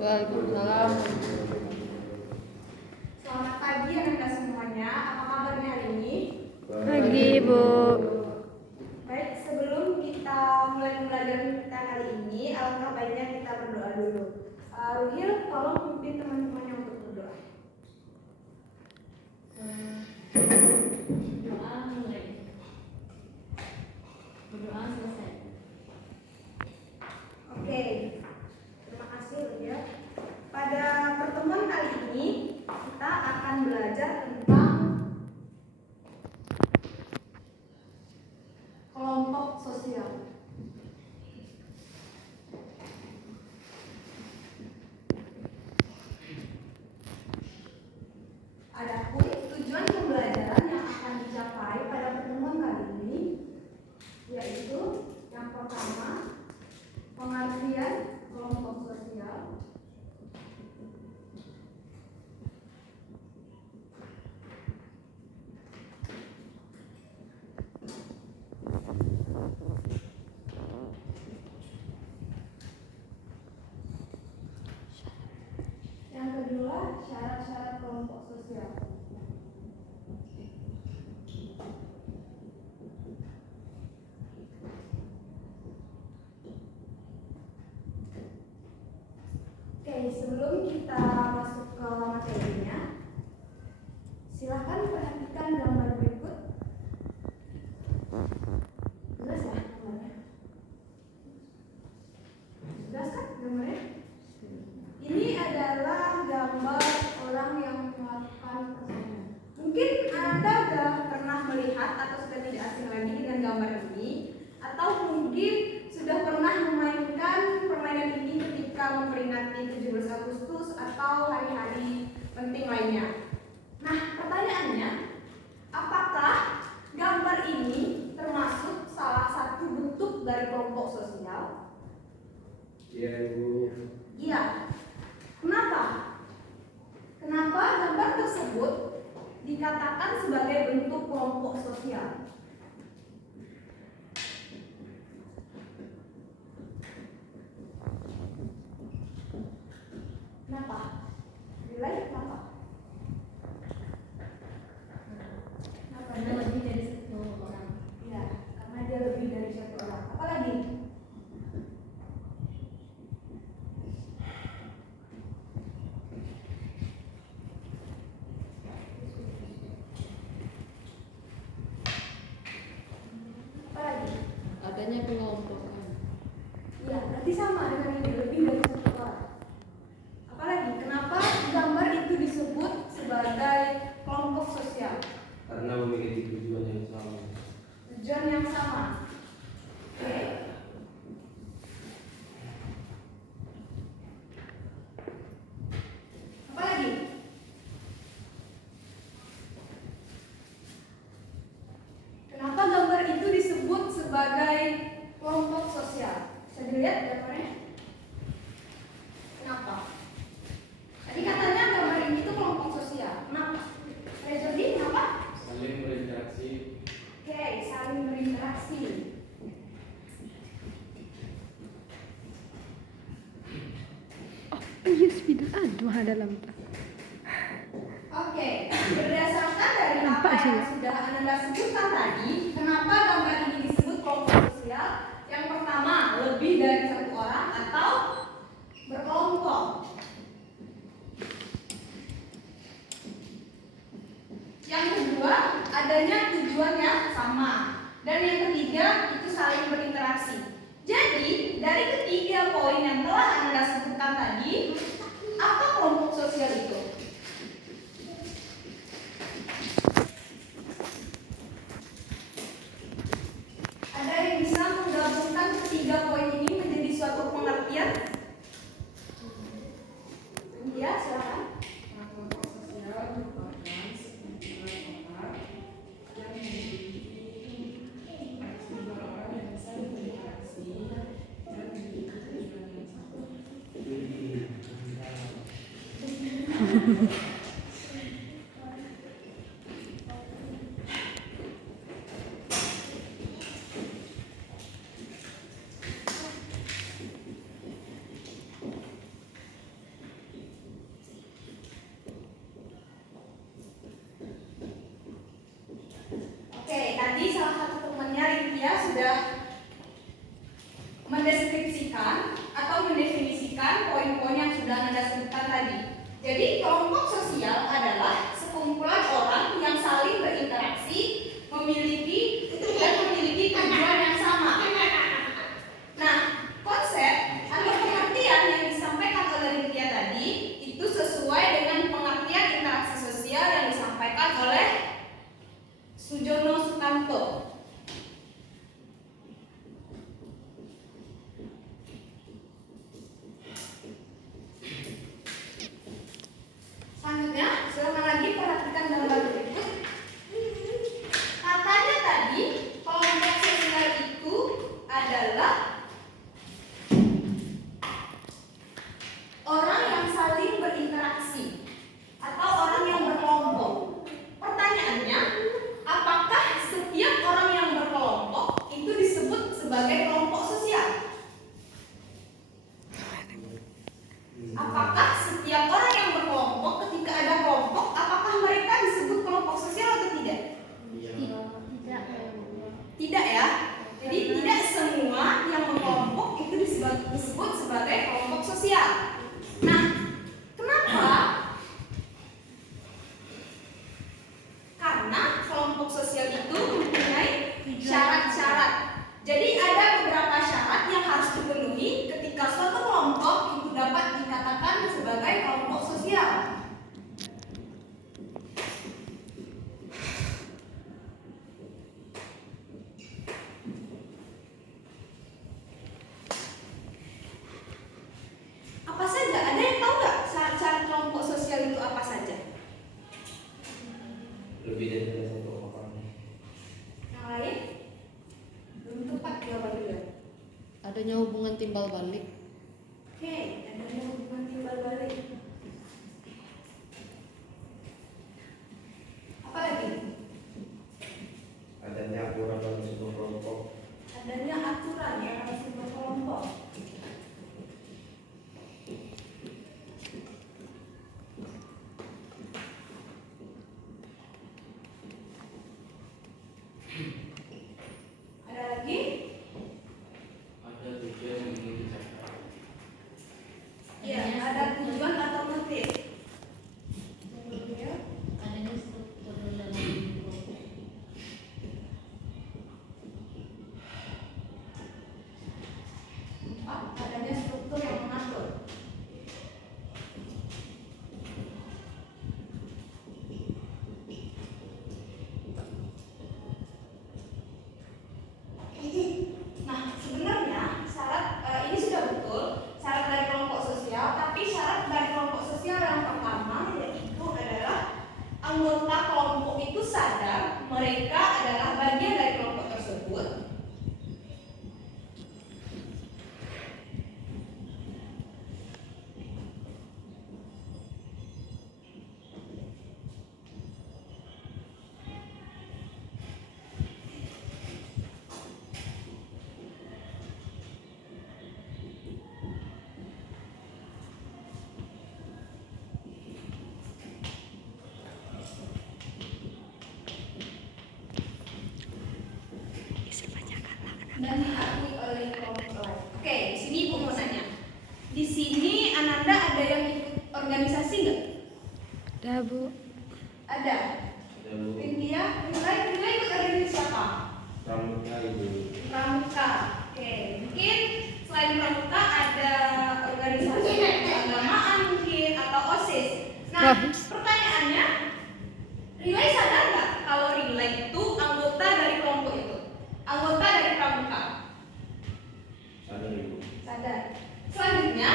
Waalaikumsalam. Selamat pagi anak-anak semuanya. Apa kabarnya hari ini? Pagi, Bu. Baik, sebelum kita mulai pembelajaran kita kali ini, alangkah baiknya kita berdoa dulu. Ruhil, tolong pimpin teman-temannya untuk berdoa. Doa mulai. Berdoa selesai. Oke, terima kasih Ruhil. Pada pertemuan kali ini kita akan belajar tentang kelompok sosial. Adapun tujuan pembelajaran yang akan dicapai pada pertemuan kali ini yaitu yang pertama, pengertian kelompok sosial. Yang kedua, syarat-syarat kelompok sosial. Oke, sebelum kita masuk ke materinya, silakan perhatikan gambar berikut. Jelas ya gambarnya? Jelas kan gambarnya? Ini adalah gambar orang yang melakukan persaingan. Mungkin Anda sudah pernah melihat atau sudah tidak asing lagi dengan gambar ini, atau mungkin sudah pernah memainkan permainan ini ketika memperingati 17 Agustus atau hari-hari penting lainnya. Nah, pertanyaannya, apakah gambar ini termasuk salah satu bentuk dari kelompok sosial? Iya, Bu. Iya. Kenapa? Kenapa gambar tersebut dikatakan sebagai bentuk kelompok sosial? Kenapa? Nilai kenapa? Kenapa? Karena lebih dari satu orang. Ya, karena dia lebih dari satu orang. Apalagi? Apalagi? Adanya kelompokan. Ya, berarti sama dengan ini, lebih dari satu orang. Apalagi? Kenapa gambar itu disebut sebagai kelompok sosial? Karena memiliki tujuan yang sama. Tujuan yang sama. Oke. Apalagi? Kenapa gambar itu disebut sebagai kelompok sosial? Bisa dilihat gambarnya? Kenapa? Tadi katanya gambar ini itu kelompok sosial. Kenapa? Jadi kenapa? Saling berinteraksi. Oke, saling berinteraksi. Iya, speed. Aduh, ada lampu. Oke, berdasarkan dari apa yang sudah Anda sebutkan tadi, kenapa gambar ini disebut kelompok sosial? Yang pertama, lebih dari satu orang atau berkelompok. Yang kedua, adanya tujuan yang sama. Dan yang ketiga, itu saling berinteraksi. Jadi, dari ketiga poin yang telah Anda sebutkan tadi, apa kelompok sosial itu? Ada yang bisa menggabungkan ketiga poin ini menjadi suatu pengertian? Iya, silakan. Kelompok sosial merupakan sekumpulan orang yang memiliki sejumlah orang yang saling berinteraksi dan memiliki tujuan yang sama. Jadi kelompok sosial adalah sekumpulan orang yang saling berinteraksi, memiliki tujuan yang sama. Nah, konsep atau pengertian yang disampaikan oleh Rintia tadi itu sesuai dengan pengertian interaksi sosial yang disampaikan oleh Sujono Sukanto. Selanjutnya, silakan lagi perhatikan gambar berikut. Katanya tadi, kelompok sosial itu adalah orang yang saling berinteraksi atau orang yang berkelompok. Pertanyaannya, apakah setiap orang yang berkelompok itu disebut sebagai kelompok sosial? Apakah setiap orang yang berkelompok ketika ada kelompok, apakah mereka disebut kelompok sosial atau tidak? Tidak. Tidak ya. Jadi tidak semua yang berkelompok itu disebut sebagai kelompok sosial. Nah, kenapa? Karena kelompok sosial itu mempunyai syarat-syarat. Jadi ada beberapa syarat yang harus dipenuhi ketika suatu kelompok itu dapat dikatakan sebagai kelompok sosial. Apa saja? Ada yang tahu nggak syarat-syarat kelompok sosial itu apa saja? Lebih dari satu orang. Yang lain? Belum tepat jawabannya. Adanya hubungan timbal balik. Oke, adanya hubungan timbal balik. Apa lagi? Adanya aturan dalam sebuah kelompok. Adanya aturan ya dalam sebuah kelompok. Ada lagi? Ada tujuan yang ingin dicapai. Iya, ada tujuan atau motif. Ya. Adanya struktur dalam kelompok. Adanya struktur yang mengatur. Nah, sebenarnya syarat ini sudah betul syarat dari kelompok sosial, tapi syarat dari kelompok sosial yang pertama yaitu adalah anggota kelompok itu sadar mereka adalah bagian dari kelompok tersebut. Dan diakui oleh kelompok lain. Oke, di sini Ibu mau nanya. Di sini Ananda ada yang ikut organisasi nggak? Dah, Bu. Ada. Ada Bu. Rintia ikut organisasi siapa? Pramuka Ibu. Pramuka. Oke, mungkin selain Pramuka ada organisasi keagamaan mungkin atau OSIS. Nah, pertanyaannya, Rilai sadar nggak kalau Rilai itu anggota dari kelompok itu? Anggota dari Pramuka. Sadar Ibu. Sadar. Selanjutnya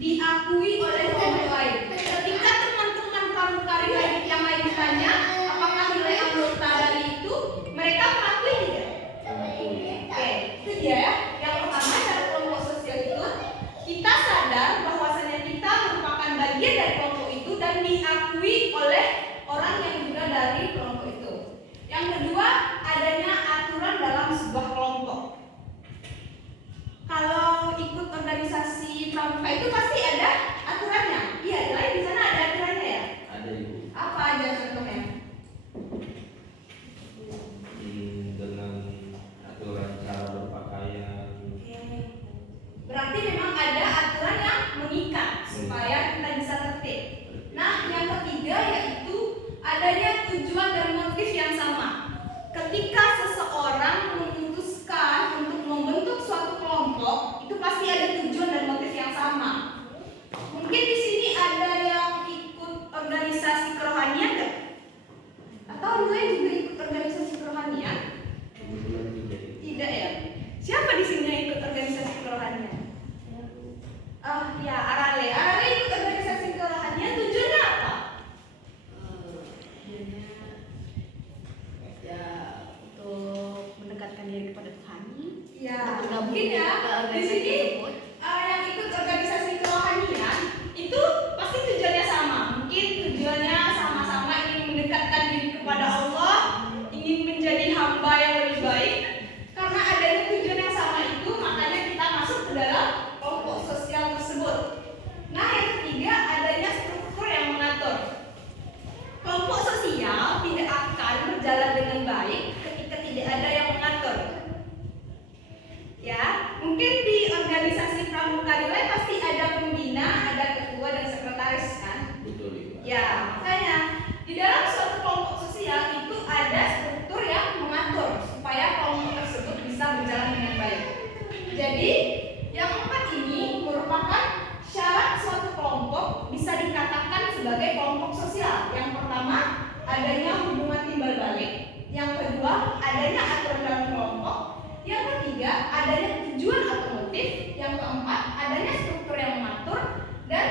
diakui oleh kelompok lain. Ketika teman-teman Pramuka Rilai yang lain ditanya apakah Rilai anggota dari itu, mereka mengakui tidak? Oke, itu dia ya. Yang pertama dari kelompok sosial itu kita sadar bahwasanya kita merupakan bagian dari kelompok itu dan diakui oleh orang yang juga dari kelompok itu. Yang kedua, adanya aturan dalam sebuah kelompok. Kalau ikut organisasi pramuka itu pasti ada aturannya. Iya, lain di sana ada aturannya ya. Ada Ibu. Apa aja contohnya? Dengan aturan cara berpakaian. Berarti memang ada aturan yang mengikat supaya kita di Ya, Arale. Arale ikut organisasi kerohanian tujuannya apa? Ya untuk mendekatkan diri kepada Tuhan. Ya, Bergabung mungkin ya. ke Di organisasi sini tersebut. yang ikut organisasi kerohanian itu pasti tujuannya sama. Mungkin tujuannya sama-sama ingin mendekatkan diri kepada Allah, ingin menjadi hamba yang lebih baik. Karena adanya tujuan yang sama itu, makanya kita masuk ke dalam kelompok sosial tersebut. Nah, yang ketiga adanya struktur yang mengatur. Kelompok sosial tidak akan berjalan dengan baik ketika tidak ada yang mengatur. Ya, mungkin di organisasi pramuka nilai pasti ada pembina, ada ketua dan sekretaris kan? Betul Ibu. Ya, makanya di dalam suatu kelompok sosial itu ada struktur yang mengatur supaya kelompok tersebut bisa berjalan dengan baik. Jadi, yang empat ini merupakan syarat suatu kelompok bisa dikatakan sebagai kelompok sosial. Yang pertama, adanya hubungan timbal balik. Yang kedua, adanya aturan dalam kelompok. Yang ketiga, adanya tujuan atau motif. Yang keempat, adanya struktur yang mengatur. Dan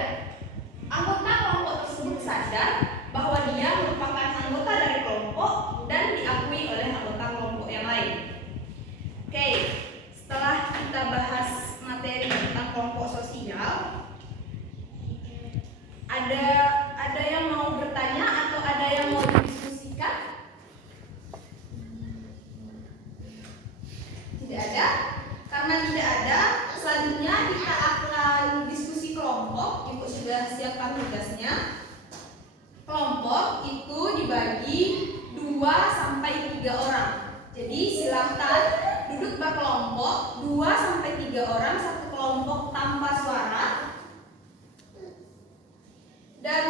anggota kelompok tersebut sadar bahwa dia merupakan anggota dari kelompok dan diakui oleh anggota kelompok yang lain. Oke, setelah kita bahas materi tentang kelompok sosial, ada yang mau bertanya atau ada yang mau didiskusikan? Tidak ada. Karena tidak ada, selanjutnya kita akan diskusi kelompok. Ibu sudah siapkan tugasnya. Kelompok itu dibagi 2 sampai 3 orang. Jadi silahkan duduk berkelompok 2 sampai 3 orang, satu kelompok tanpa suara. Dan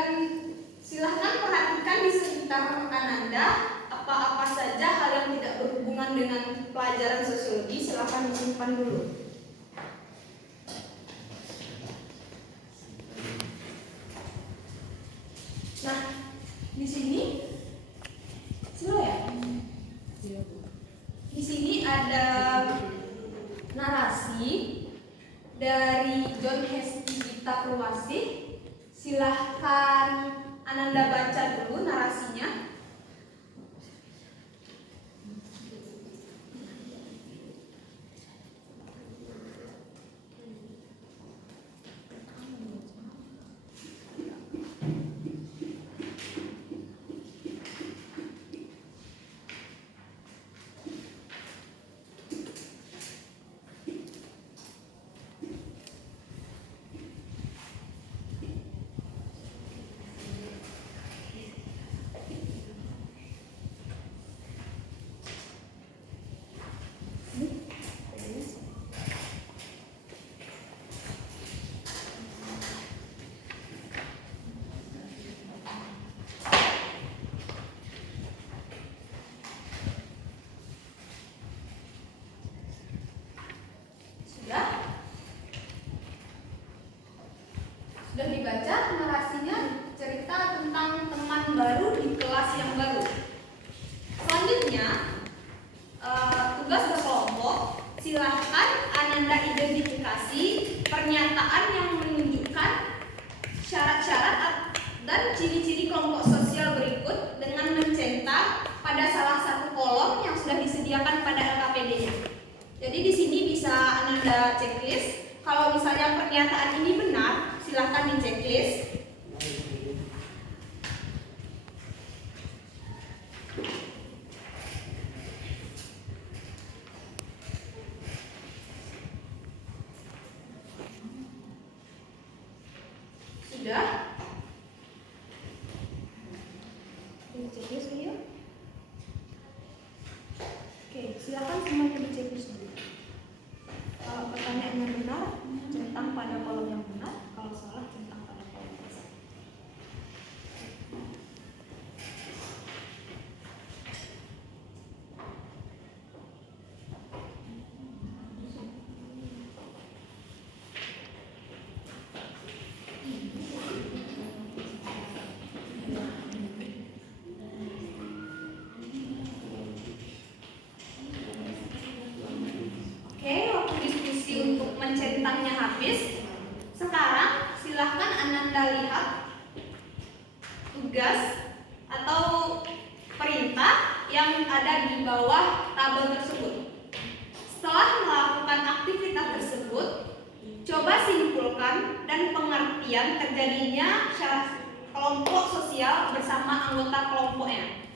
silahkan perhatikan di sekitar rekan Anda apa-apa saja hal yang tidak berhubungan dengan pelajaran sosiologi, silahkan disimpan dulu. Nah, di sini slow ya. Di sini ada narasi dari John Hesti Gita Purwasih. Silahkan Ananda baca dulu narasinya. Sudah dibaca narasinya, cerita tentang teman baru di kelas yang baru. Selanjutnya, tugas berkelompok. Silahkan Ananda identifikasi pernyataan yang menunjukkan syarat-syarat dan ciri-ciri kelompok sosial berikut dengan mencetak pada salah satu kolom yang sudah disediakan pada LKPD-nya. Jadi di sini bisa Ananda checklist. Kalau misalnya pernyataan ini benar, silahkan di checklist. Sudah? Di checklist ya. Oke, silakan semuanya di checklist dulu. Kalau pertanyaannya benar, centang pada kolom yang benar. Kalau salah, centang pada kolom yang salah. Oke, waktu diskusi untuk mencentangnya habis. Sekarang silahkan Ananda lihat tugas atau perintah yang ada di bawah tabel tersebut. Setelah melakukan aktivitas tersebut, coba simpulkan dan pengertian terjadinya kelompok sosial bersama anggota kelompoknya.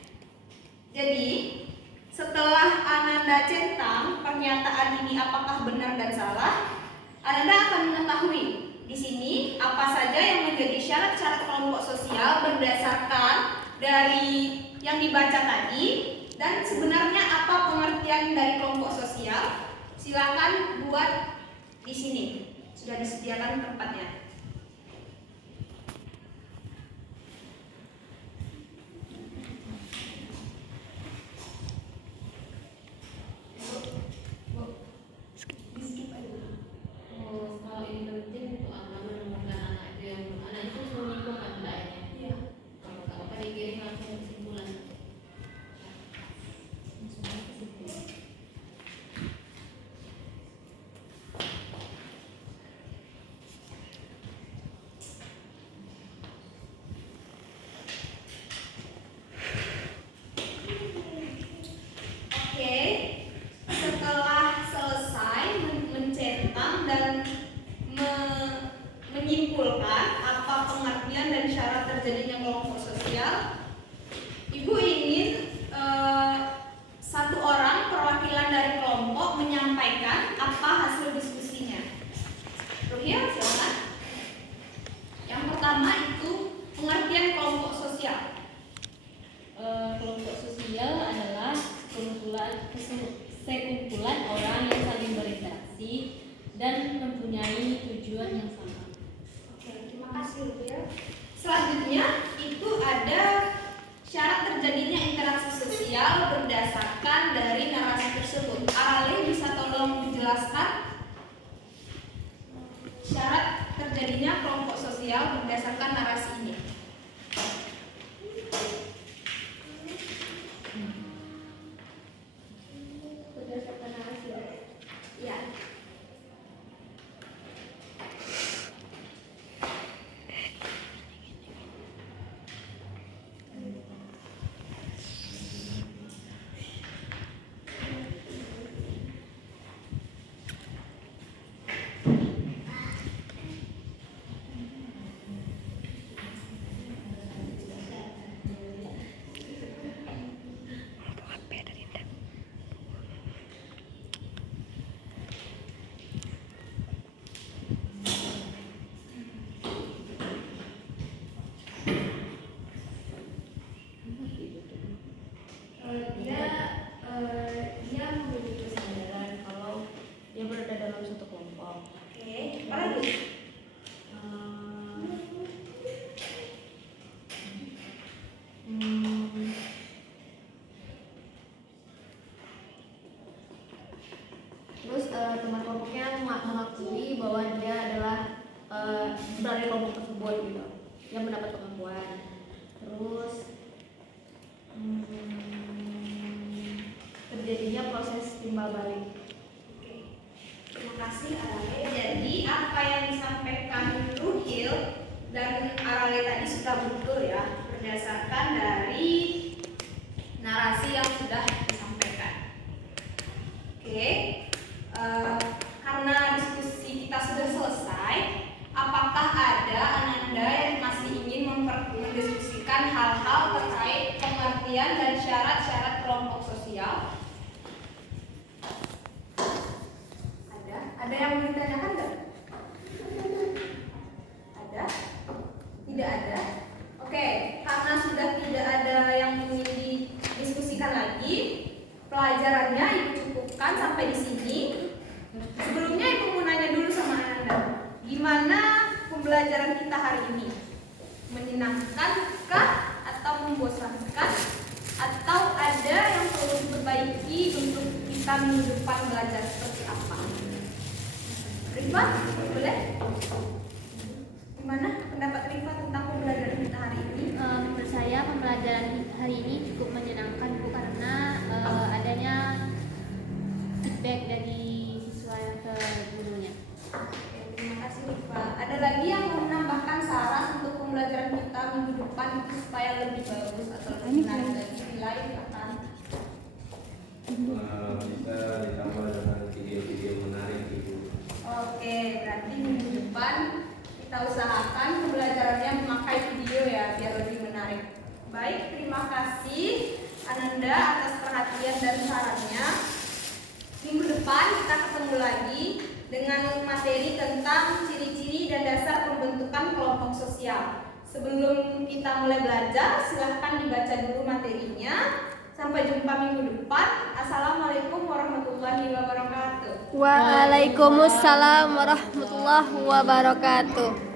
Jadi, setelah Ananda centang pernyataan ini apakah benar dan salah, Ananda akan mengetahui di sini apa saja yang menjadi syarat-syarat kelompok sosial berdasarkan dari yang dibaca tadi, dan sebenarnya apa pengertian dari kelompok sosial. Silakan buat di sini, sudah disediakan tempatnya. Kalau ini penting untuk anak menemukan anak itu menyimpulkan tidaknya. Iya. Kalau tadi kirim langsung kesimpulan. Oke, setelah selesai mencentang dan menyimpulkan apa pengertian dan syarat terjadinya kelompok sosial, Ibu ingin satu orang perwakilan dari kelompok menyampaikan apa hasil diskusinya. Ruhil, silakan. Yang pertama itu pengertian kelompok sosial. Kelompok sosial adalah sekumpulan orang yang saling berinteraksi dan mempunyai tujuan yang sama. Oke, terima kasih Ruhil. Selanjutnya itu ada syarat terjadinya interaksi sosial berdasarkan dari narasi tersebut. Arale bisa tolong dijelaskan syarat terjadinya kelompok sosial berdasarkan narasi ini. Berdasarkan narasi. Ya. Dia memiliki kesadaran kalau dia berada dalam suatu kelompok. Oke, apa lagi? Terus teman kelompoknya mengakui bahwa dia adalah berada di kelompok tersebut gitu, dia mendapat pengakuan. Terus terjadinya proses timbal balik. Oke. Terima kasih Arale. Jadi apa yang disampaikan Ruhil dan Arale tadi sudah betul ya, berdasarkan dari narasi yang sudah disampaikan. Oke. Karena diskusi kita sudah selesai, apakah ada Ananda yang masih ingin mendiskusikan hal-hal terkait pengertian dan syarat-syarat kelompok sosial? Ada yang mau ditanyakan nggak? Ada? Tidak ada? Oke, karena sudah tidak ada yang ingin didiskusikan lagi, pelajarannya Ibu cukupkan sampai di sini. Sebelumnya Ibu mau nanya dulu sama Anda, gimana pembelajaran kita hari ini? Menyenangkankah atau membosankan? Atau ada yang perlu diperbaiki untuk kita minggu depan belajar seperti apa? Rifa, boleh? Gimana pendapat Rifa tentang pembelajaran kita hari ini? Menurut saya pembelajaran hari ini cukup menyenangkan Bu, karena adanya feedback dari siswa ke gurunya. Oke, terima kasih Rifa. Ada lagi yang mau menambah pembelajaran kita minggu depan itu supaya lebih bagus atau lebih menarik lagi. Silakan. Bisa ditambah dengan video-video menarik Ibu. Oke, berarti minggu depan kita usahakan pembelajarannya memakai video ya biar lebih menarik. Baik, terima kasih Ananda atas perhatian dan sarannya. Minggu depan kita ketemu lagi dengan materi tentang ciri-ciri dan dasar pembentukan kelompok sosial. Sebelum kita mulai belajar, silahkan dibaca dulu materinya. Sampai jumpa minggu depan. Assalamualaikum warahmatullahi wabarakatuh. Waalaikumsalam warahmatullahi wabarakatuh.